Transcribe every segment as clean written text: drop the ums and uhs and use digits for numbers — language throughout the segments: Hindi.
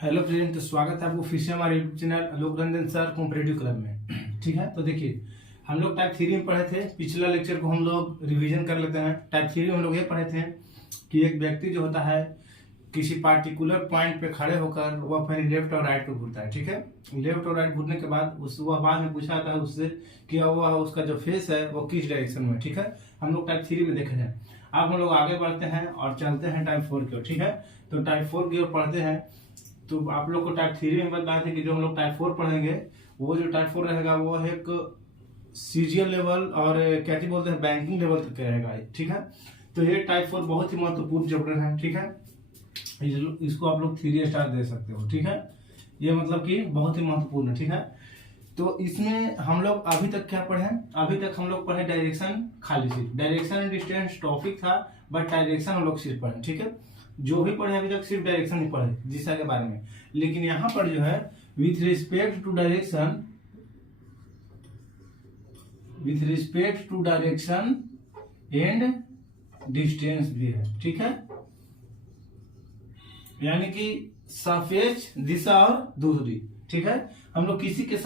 हेलो फ्रेंड, तो स्वागत है आपको फिर से हमारे YouTube channel Alok Ranjan sir competitive club में। ठीक है, तो देखिए हम लोग टाइप 3 में पढ़े थे। पिछला लेक्चर को हम लोग रिवीजन कर लेते हैं। टाइप 3 में हम लोग ये पढ़े थे कि एक व्यक्ति जो होता है किसी पार्टिकुलर पॉइंट पे खड़े होकर वह फिर लेफ्ट और राइट को घूरता है। ठीक है, लेफ्ट और राइट घूरने के बाद वह बाद में पूछा जाता है उससे कि वह उसका जो फेस है वो किस डायरेक्शन में। ठीक है, हम लोग टाइप 3 में देखे हैं। अब हम लोग आगे बढ़ते हैं और चलते हैं टाइप 4 की ओर। ठीक है, तो टाइप 4 की ओर पढ़ते हैं। तो आप लोग को टाइप 3 में बताए थे कि जो हम लोग टाइप 4 पढ़ेंगे वो जो टाइप 4 रहेगा वो एक सीजीएल लेवल और क्या बोलते हैं बैंकिंग लेवल तक रहेगा। ठीक है, तो ये टाइप 4 बहुत ही महत्वपूर्ण चैप्टर है। ठीक है, इसको आप लोग 3 स्टार दे सकते हो। ठीक है, ये मतलब कि बहुत ही महत्वपूर्ण है। ठीक है, तो इसमें हम लोग अभी तक क्या पढ़े? अभी तक हम लोग पढ़े डायरेक्शन, खाली सिर्फ डायरेक्शन एंड डिस्टेंस टॉपिक था, बट डायरेक्शन हम लोग सिर्फ पढ़े। ठीक है, जो भी पढ़े अभी तक सिर्फ डायरेक्शन ही पढ़े दिशा के बारे में। लेकिन यहाँ पर जो है with respect to direction and distance भी है। ठीक है, यानी कि सापेक्ष दिशा और दूरी। ठीक है, हम लोग किसी के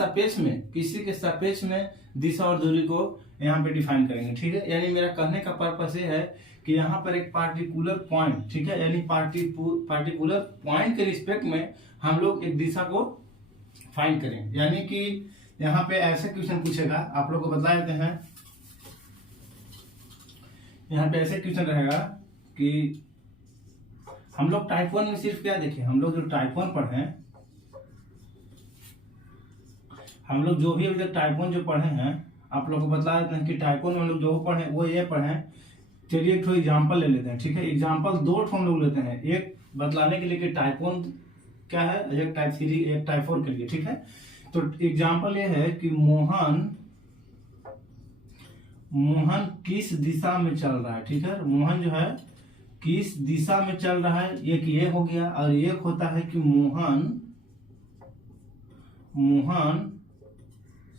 सापेक्ष में दिशा और दूरी को यहाँ पे डिफाइन करेंगे। ठीक है, यानी मेरा कहने का पर्पस ये है कि यहाँ पर एक पार्टिकुलर पॉइंट, ठीक है, यानी पार्टिकुलर पॉइंट के रिस्पेक्ट में हम लोग एक दिशा को फाइंड करेंगे। यानी कि यहाँ पे ऐसे क्वेश्चन पूछेगा, आप लोग को बता देते हैं। यहाँ पे ऐसे क्वेश्चन रहेगा कि हम लोग टाइप 1 में सिर्फ क्या देखें, हम लोग जो टाइप 1 पढ़े हैं, हम लोग जो भी अभी तक टाइप 1 जो पढ़े हैं आप लोग को बता देते हैं कि टाइप 1 में हम लोग जो पढ़े वो ये पढ़े। चलिए एक एग्जाम्पल ले लेते हैं। ठीक है, एग्जाम्पल 2 हम लोग लेते हैं, एक बतलाने के लिए कि टाइप 1 क्या है, एक टाइप 3 एक टाइप 4 के लिए। ठीक है, तो एग्जाम्पल ये है कि मोहन किस दिशा में चल रहा है। ठीक है, मोहन जो है किस दिशा में चल रहा है, एक ये हो गया। और एक होता है कि मोहन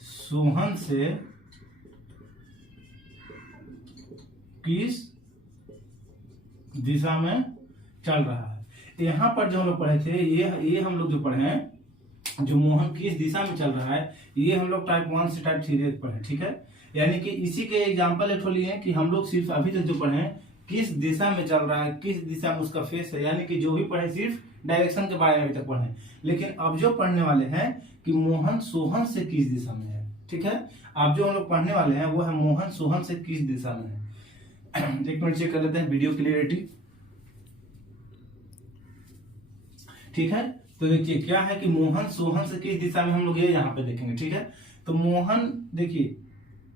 सोहन से किस दिशा में चल रहा है। यहाँ पर जो हम लोग पढ़े थे ये हम लोग जो पढ़े हैं, जो मोहन किस दिशा में चल रहा है, ये हम लोग टाइप 1 से टाइप 3 पढ़े। ठीक है, यानी कि इसी के एग्जाम्पल एक लिए कि हम लोग सिर्फ अभी तक जो पढ़े हैं किस दिशा में चल रहा है, किस दिशा में उसका फेस है, यानी कि जो भी पढ़े सिर्फ डायरेक्शन के बारे में अभी तक पढ़े। लेकिन अब जो पढ़ने वाले हैं कि मोहन सोहन से किस दिशा में है। ठीक है, अब जो हम लोग पढ़ने वाले हैं वो है मोहन सोहन से किस दिशा में है। एक मिनट चेक कर लेते हैं वीडियो क्लियरिटी। ठीक है, तो देखिए क्या है कि मोहन सोहन से किस दिशा में, हम लोग ये यहाँ पे देखेंगे। ठीक है, तो मोहन देखिए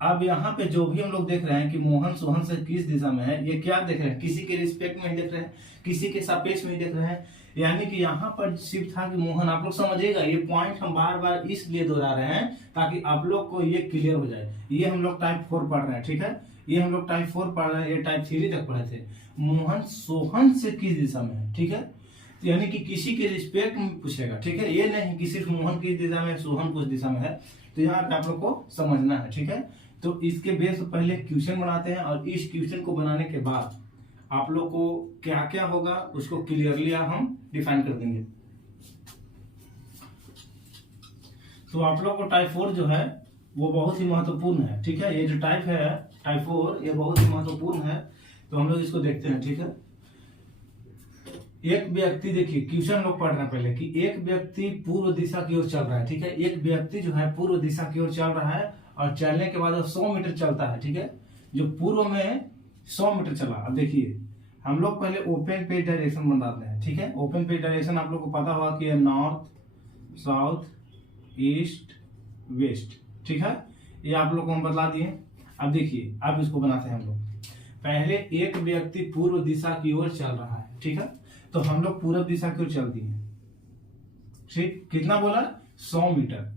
अब यहाँ पे जो भी हम लोग देख रहे हैं कि मोहन सोहन से किस दिशा में है, ये क्या देख रहे हैं, किसी के रिस्पेक्ट में ही देख रहे हैं, किसी के सापेक्ष में ही देख रहे हैं। यानी कि यहाँ पर सिर्फ था कि मोहन, आप लोग समझिएगा ये पॉइंट हम बार बार इसलिए दोहरा रहे हैं ताकि आप लोग को ये क्लियर हो जाए। ये हम लोग टाइप 4 पढ़ रहे हैं। ठीक है, ये हम लोग टाइप 4 पढ़ रहे हैं, ये टाइप 3 तक पढ़े थे। मोहन सोहन से किस दिशा में है। ठीक है, यानी कि किसी के रिस्पेक्ट में पूछेगा। ठीक है, ये नहीं कि सिर्फ मोहन किस दिशा में, सोहन कुछ दिशा में है। तो यहाँ पे आप लोग को समझना है। ठीक है, तो इसके बेस पर पहले क्वेश्चन बनाते हैं और इस क्वेश्चन को बनाने के बाद आप लोग को क्या क्या होगा उसको क्लियरली हम डिफाइन कर देंगे। तो आप लोग को टाइप 4 जो है वो बहुत ही महत्वपूर्ण है। ठीक है, ये जो टाइप है टाइप 4 ये बहुत ही महत्वपूर्ण है। तो हम लोग इसको देखते हैं। ठीक है, एक व्यक्ति, देखिए क्वेश्चन लोग पढ़ रहे हैं पहले कि एक व्यक्ति पूर्व दिशा की ओर चल रहा है। ठीक है, एक व्यक्ति जो है पूर्व दिशा की ओर चल रहा है और चलने के बाद 100 मीटर चलता है। ठीक है, जो पूर्व में 100 मीटर चला। अब देखिए हम लोग पहले ओपन पेज डायरेक्शन बनाते हैं। ठीक है, ओपन पेज डायरेक्शन आप लोग को पता होगा कि नॉर्थ, साउथ, ईस्ट, वेस्ट। ठीक है, ये आप लोग को हम बता दिए। अब देखिए अब इसको बनाते हैं हम लोग। पहले एक व्यक्ति पूर्व दिशा की ओर चल रहा है। ठीक है, तो हम लोग पूर्व दिशा की ओर चल दिए। ठीक, कितना बोला? 100 मीटर।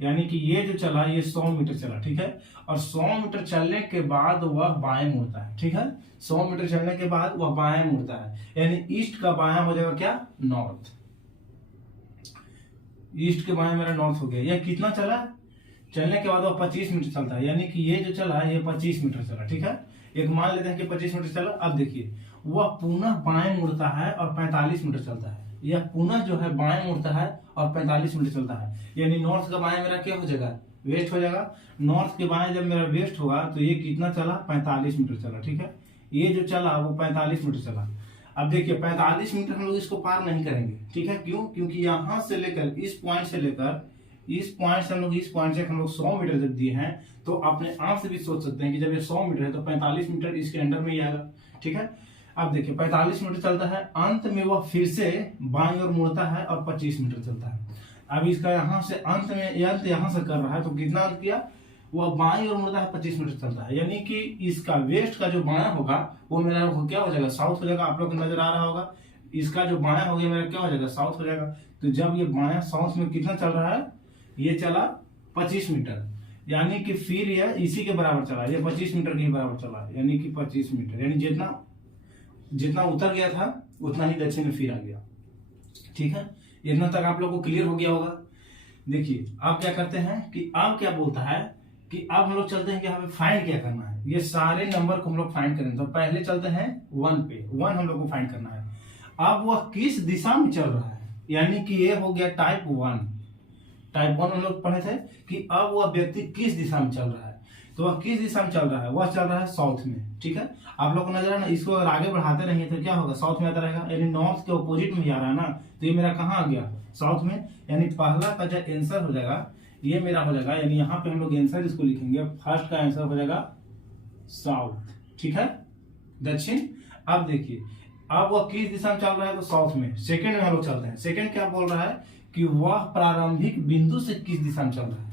यानी कि ये जो चला ये 100 मीटर चला। ठीक है, और 100 मीटर चलने के बाद वह बाएं मुड़ता है। ठीक है, 100 मीटर चलने के बाद वह बाएं मुड़ता है, यानी ईस्ट का बायां हो जाएगा क्या? नॉर्थ। ईस्ट के बाएं मेरा नॉर्थ हो गया। यह कितना चला? चलने के बाद वह 25 मीटर चलता है, यानी कि ये जो चला ये 25 मीटर चला। ठीक है, एक मान लेते हैं कि 25 मीटर चला। अब देखिए वह पुनः बाएं मुड़ता है और 45 मीटर चलता है। यह पुनः जो है बाएं मुड़ता है और 45 मीटर चलता है। यानी नॉर्थ का बाएं मेरा क्या हो जाएगा, वेस्ट हो जाएगा। नॉर्थ के बाएं जब मेरा वेस्ट होगा तो ये कितना चला, 45 मीटर चला। ठीक है, ये जो चला वो 45 मीटर चला। अब देखिए 45 मीटर हम लोग इसको पार नहीं करेंगे। ठीक है, क्यों? क्योंकि यहां से लेकर इस पॉइंट से लेकर इस पॉइंट से हम लोग इस पॉइंट से हम लोग 100 मीटर जब दिए हैं तो अपने आप से भी सोच सकते हैं कि जब ये 100 मीटर है तो 45 मीटर इसके अंडर में ही आएगा। ठीक है, अब देखिए 45 मीटर चलता है, अंत में वह फिर से बाईं ओर मुड़ता है और 25 मीटर चलता है। अब इसका यहाँ से अंत में अंत यहाँ से कर रहा है तो कितना अंत किया, वह बाईं ओर मुड़ता है 25 मीटर चलता है। यानी कि इसका वेस्ट का जो बायां होगा वो मेरा क्या हो जाएगा, साउथ हो जाएगा। आप लोग को नजर आ रहा होगा, इसका जो बायां हो गया मेरा क्या हो जाएगा, साउथ हो जाएगा। तो जब ये बायां साउथ में कितना चल रहा है, ये चला 25 मीटर, यानी कि फिर यह इसी के बराबर चला, ये 25 मीटर के बराबर चला, यानी कि 25 मीटर, यानी जितना उतर गया था उतना ही दक्षिण में फिर आ गया। ठीक है, इतना तक आप लोग को क्लियर हो गया होगा। देखिए अब क्या करते हैं कि अब क्या बोलता है कि अब हम लोग चलते हैं कि यहाँ पे फाइंड क्या करना है। ये सारे नंबर को हम लोग फाइंड करेंगे। तो पहले चलते हैं 1 पे, 1 हम लोग को फाइंड करना है। अब वह किस दिशा में चल रहा है, यानी कि ये हो गया टाइप 1। टाइप 1 हम लोग पढ़े थे कि अब वह व्यक्ति किस दिशा में चल रहा है। तो वह किस दिशा में चल रहा है, वह चल रहा है साउथ में। ठीक है, आप लोग को नजर आ ना, इसको अगर आगे बढ़ाते रहेंगे तो क्या होगा, साउथ में आता रहेगा, यानी नॉर्थ के अपोजिट में ही आ रहा है ना। तो ये मेरा कहाँ आ गया, साउथ में। यानी पहला का जो आंसर हो जाएगा ये मेरा हो जाएगा, यानी यहाँ पे हम लोग आंसर इसको लिखेंगे, फर्स्ट का आंसर हो जाएगा साउथ। ठीक है, दक्षिण। अब देखिए अब वह किस दिशा में चल रहा है, तो साउथ में। सेकंड में हम लोग चलते हैं। सेकंड क्या बोल रहा है कि वह प्रारंभिक बिंदु से किस दिशा में चल रहा है।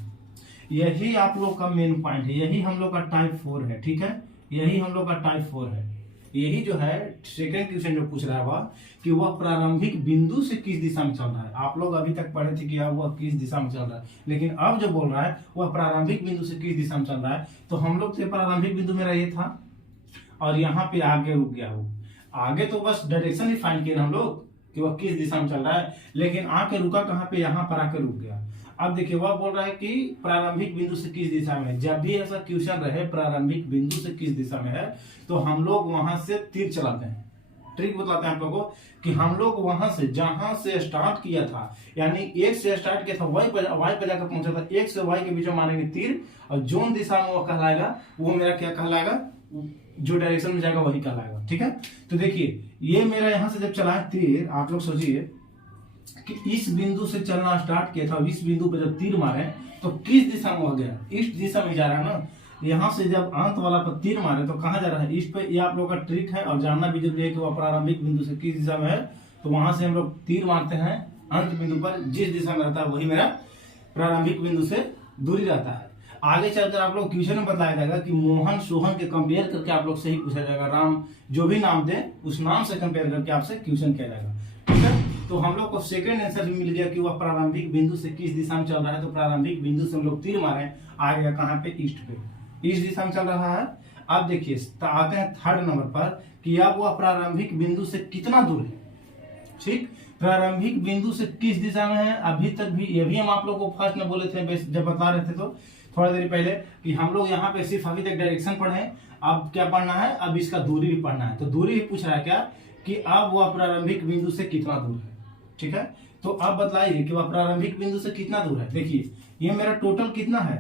यही आप लोग का मेन पॉइंट है, यही हम लोग का टाइप 4 है। ठीक है, यही हम लोग का टाइप 4 है। यही जो है सेकंड क्वेश्चन जो पूछ रहा है वह कि वह प्रारंभिक बिंदु से किस दिशा में चल रहा है। आप लोग अभी तक पढ़े थे कि वह किस दिशा में चल रहा है, लेकिन अब जो बोल रहा है वह प्रारंभिक बिंदु से किस दिशा में चल रहा है। तो हम लोग थे प्रारंभिक बिंदु मेरा ये था और यहाँ पे आगे रुक गया वो। आगे तो बस डायरेक्शन ही फाइंड किया हम लोग कि वह किस दिशा में चल रहा है, लेकिन आके रुका कहाँ पे, यहाँ पर आके रुक गया। अब देखिए वह बोल रहा है कि प्रारंभिक बिंदु से किस दिशा में है। जब भी ऐसा क्वेश्चन रहे प्रारंभिक बिंदु से किस दिशा में है तो हम लोग वहां से तीर चलाते हैं। ट्रिक बताते हैं आप लोगों को कि हम लोग वहां से जहां से स्टार्ट किया था, यानी एक से स्टार्ट किया था वाई पे जाकर पहुंचा था, एक से वाई के बीच में मारेंगे तीर, और जोन दिशा में वो कहलाएगा, वो मेरा क्या कहलाएगा, जो डायरेक्शन में जाएगा वही कहलाएगा। ठीक है, तो देखिए ये मेरा यहां से जब चला है तीर, आप लोग सोचिए कि इस बिंदु से चलना स्टार्ट किया था, इस बिंदु पे जब तीर मारे तो किस दिशा में हो गया, ईस्ट दिशा में जा रहा है ना। यहाँ से जब अंत वाला पर तीर मारे तो कहाँ जा रहा है, ईस्ट पे। ये आप लोग का ट्रिक है और जानना भी जरूरी है कि वह प्रारंभिक बिंदु से किस दिशा में है। तो वहां से हम लोग तीर मारते हैं अंत बिंदु पर, जिस दिशा में रहता है वही मेरा प्रारंभिक बिंदु से दूरी रहता है। आगे चलकर आप लोग क्वेश्चन में बताया जाएगा कि मोहन सोहन के कंपेयर करके आप लोग से ही पूछा जाएगा। राम जो भी नाम दे उस नाम से कंपेयर करके आपसे क्वेश्चन किया जाएगा। ठीक है, तो हम लोग को सेकंड आंसर भी मिल गया कि वह प्रारंभिक बिंदु से किस दिशा में चल रहा है। तो प्रारंभिक बिंदु से हम लोग तीर मारे, आ गया कहाँ पे, ईस्ट पे, ईस्ट दिशा में चल रहा है। अब देखिए आते हैं थर्ड नंबर पर कि अब वह प्रारंभिक बिंदु से कितना दूर है। ठीक, प्रारंभिक बिंदु से किस दिशा में है। अभी तक भी ये भी हम आप लोग को फर्स्ट में बोले थे जब बता रहे थे तो थोड़ा देर पहले कि हम लोग यहाँ पे सिर्फ अभी तक डायरेक्शन पढ़े, अब क्या पढ़ना है, अब इसका दूरी भी पढ़ना है। तो दूरी भी पूछ रहा है क्या कि अब वह प्रारंभिक बिंदु से कितना दूर है। ठीक है, तो अब बताइए कि वह प्रारंभिक बिंदु से कितना दूर है। देखिए ये मेरा टोटल कितना है,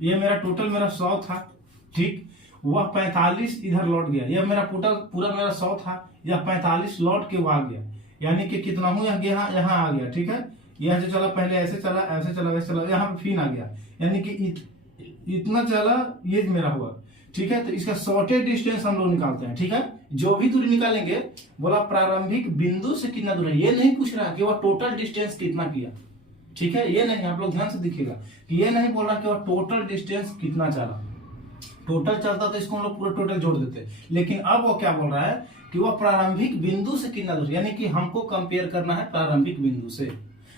ये मेरा टोटल मेरा 100 था। ठीक, वह 45 इधर लौट गया, यह मेरा पूरा मेरा 100 था, यह 45 लौट के वो आ गया, यानी कि कितना हूँ यहाँ आ गया। ठीक है, यह जो चला पहले ऐसे चला ऐसे चला वैसे चला, यहाँ पे फिर आ गया, यानी कि इतना चला, ये मेरा हुआ। ठीक है, तो इसका शॉर्टेज डिस्टेंस हम लोग निकालते हैं। ठीक है, जो भी दूरी निकालेंगे, बोला प्रारंभिक बिंदु से कितना दूर है, ये नहीं पूछ रहा कि वह टोटल डिस्टेंस कितना किया। ठीक है, ये नहीं, आप लोग ध्यान से देखिएगा कि ये नहीं बोल रहा कि वह टोटल डिस्टेंस कितना चला। टोटल चलता तो इसको हम लोग पूरा टोटल जोड़ देते, लेकिन अब वो क्या बोल रहा है कि वह प्रारंभिक बिंदु से कितना दूर, यानी कि हमको कंपेयर करना है प्रारंभिक बिंदु से।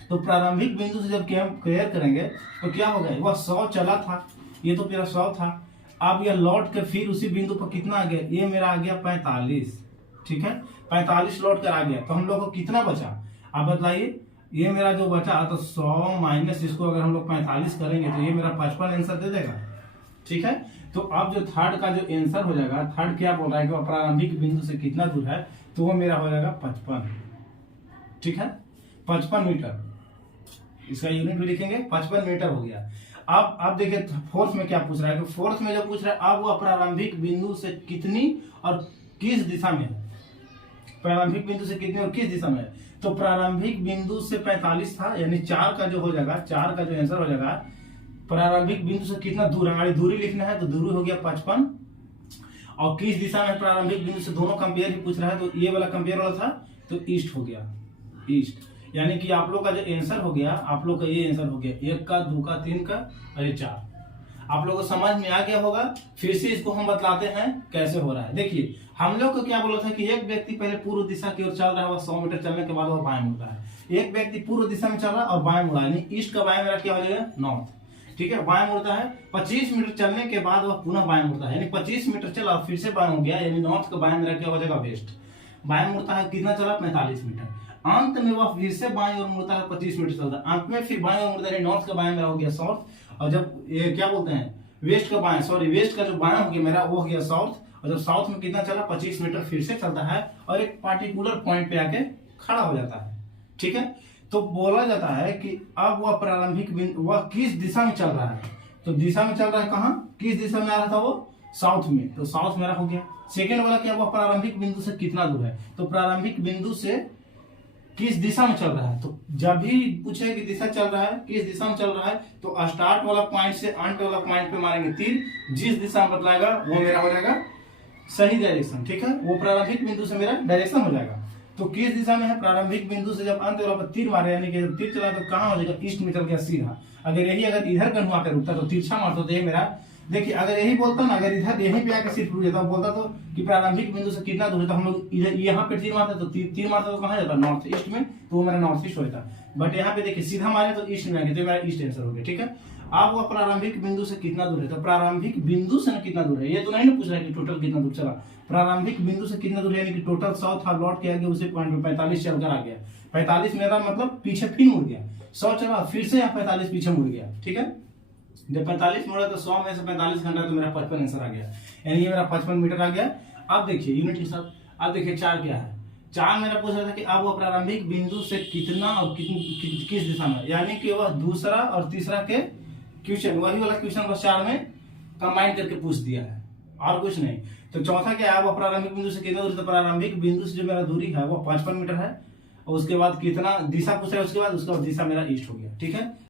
तो प्रारंभिक बिंदु से जब कंपेयर करेंगे तो क्या होगा, वह 100 चला था, ये तो मेरा 100 था, अब यह लौट के फिर उसी बिंदु पर कितना आ गया, ये मेरा आ गया 45। ठीक है, 45 लौट कर आ गया, तो हम लोग को कितना बचा, आप बताइए। ये मेरा जो बचा तो 100 माइनस इसको अगर हम लोग 45 करेंगे तो ये मेरा 55 आंसर दे देगा। ठीक है, तो अब जो थर्ड का जो आंसर हो जाएगा, थर्ड क्या बोल रहा है कि वह प्रारंभिक बिंदु से कितना दूर है, तो वो मेरा हो जाएगा 55। ठीक है, 55 मीटर, इसका यूनिट भी लिखेंगे, 55 मीटर हो गया। अब आप देखिए फोर्थ में क्या पूछ रहा है, फोर्थ में जो पूछ रहा है अब वह प्रारंभिक बिंदु से कितनी और किस दिशा में है, प्रारंभिक बिंदु से कितनी और किस दिशा में है। तो प्रारंभिक बिंदु से 45 था, यानी 4 का जो हो जाएगा, 4 का जो आंसर हो जाएगा, प्रारंभिक बिंदु से कितना दूर है, हमारी दूरी लिखना है, तो दूरी हो गया 55, और किस दिशा में प्रारंभिक बिंदु से, दोनों कंपेयर ही पूछ रहा है, तो ये वाला कंपेयर वाला था तो ईस्ट हो गया, ईस्ट। यानी कि आप लोग का जो आंसर हो गया, आप लोग का ये आंसर हो गया 1 का 2 का 3 का और ये 4। आप लोगों को समझ में आ गया होगा। फिर से इसको हम बतलाते हैं कैसे हो रहा है। देखिए हम लोग को क्या बोला था कि एक व्यक्ति पहले पूर्व दिशा की ओर चल रहा है, वह 100 मीटर चलने के बाद वह बाएं मुड़ रहा है। एक व्यक्ति पूर्व दिशा में चल रहा है और बाएं मुड़ा, यानी ईस्ट का बाएं मेरा क्या हो जाएगा, नॉर्थ। ठीक है, बाएं मुड़ता है, 25 मीटर चलने के बाद वह पुनः बाएं मुड़ता है, यानी 25 मीटर चला फिर से बाएं हो गया, यानी नॉर्थ का बाएं मेरा क्या हो जाएगा, वेस्ट। बाएं मुड़ता है, कितना चला, 45 मीटर। अंत में वह फिर से बाएं ओर मुड़ता है, 25 मीटर चलता है, अंत में फिर बाएं ओर मुड़ता है, नॉर्थ का बाएं मेरा हो गया साउथ। और जब ये क्या बोलते हैं, वेस्ट का बाएं, सॉरी वेस्ट का जो बाएं हो गया मेरा वो हो गया साउथ। और जब साउथ में कितना चला, 25 मीटर फिर से चलता है और एक पार्टिकुलर पॉइंट पे आके खड़ा हो जाता है। ठीक है, तो बोला जाता है कि अब वह प्रारंभिक बिंदु वह किस दिशा में चल रहा है, तो दिशा में चल रहा है कहाँ, किस दिशा में आ रहा था वो, साउथ में, तो साउथ मेरा हो गया। सेकेंड वाला क्या, वह प्रारंभिक बिंदु से कितना दूर है, तो प्रारंभिक बिंदु से किस दिशा में चल रहा है। तो जब भी पूछे कि दिशा चल रहा है, किस दिशा में चल रहा है, तो स्टार्ट वाला पॉइंट से अंत वाला पॉइंट पे मारेंगे तीर, जिस दिशा में बतलाएगा वो मेरा हो जाएगा सही डायरेक्शन। ठीक है, वो प्रारंभिक बिंदु से मेरा डायरेक्शन हो जाएगा। तो किस दिशा में है, प्रारंभिक बिंदु से जब अंत वाला पर तीर मारे, यानी कि जब तीर चला तो कहाँ हो जाएगा, ईस्ट में चल गया सीधा। अगर यही अगर इधर कन्हू आकर रुकता तो तिरछा मारता, तो ये मेरा, देखिए अगर यही बोलता ना, अगर इधर यहीं पे आकर सिर्फ रुक जाता, बोलता तो कि प्रारंभिक बिंदु से कितना दूर है, तो हम लोग इधर यहाँ पे तीर मारते, तो तीर मारता तो कहाँ जाता, नॉर्थ ईस्ट में, तो वो मेरा नॉर्थ ईस्ट होता। बट यहाँ पे देखिए सीधा मारे तो ईस्ट में आएंगे, तो मेरा ईस्ट आंसर हो गया। ठीक है, अब वो प्रारंभिक बिंदु से कितना दूर है, तो प्रारंभिक बिंदु से कितना दूर है, ये तो नहीं ना पूछ रहा है कि टोटल कितना दूर चला, प्रारंभिक बिंदु से कितना दूर है, यानी कि टोटल साउथ था, लौट के आ गया उसी पॉइंट पे 45 चलकर आ गया। 45 मेरा मतलब पीछे फिर मुड़ गया, 100 चला फिर से यहाँ 45 पीछे मुड़ गया। ठीक है, जब 45 मुड़ा तो 100 में से 45 घंटा, तो मेरा 55 आंसर आ गया, यानी ये मेरा 55 मीटर आ गया। अब देखिए यूनिट के साथ, अब देखिए 4 क्या है, 4 मेरा पूछ रहा था कि अब वो प्रारंभिक बिंदु से कितना और किस दिशा में, यानी कि वह दूसरा और तीसरा के क्वेश्चन, वही वाला क्वेश्चन बस 4 में कंबाइन करके पूछ दिया है और कुछ नहीं। तो चौथा क्या है, वो प्रारंभिक बिंदु से कितना दूर, तो प्रारंभिक बिंदु से जो मेरा दूरी है वो 55 मीटर है, और उसके बाद कितना दिशा पूछ रहा है, उसके बाद दिशा मेरा ईस्ट हो गया। ठीक है।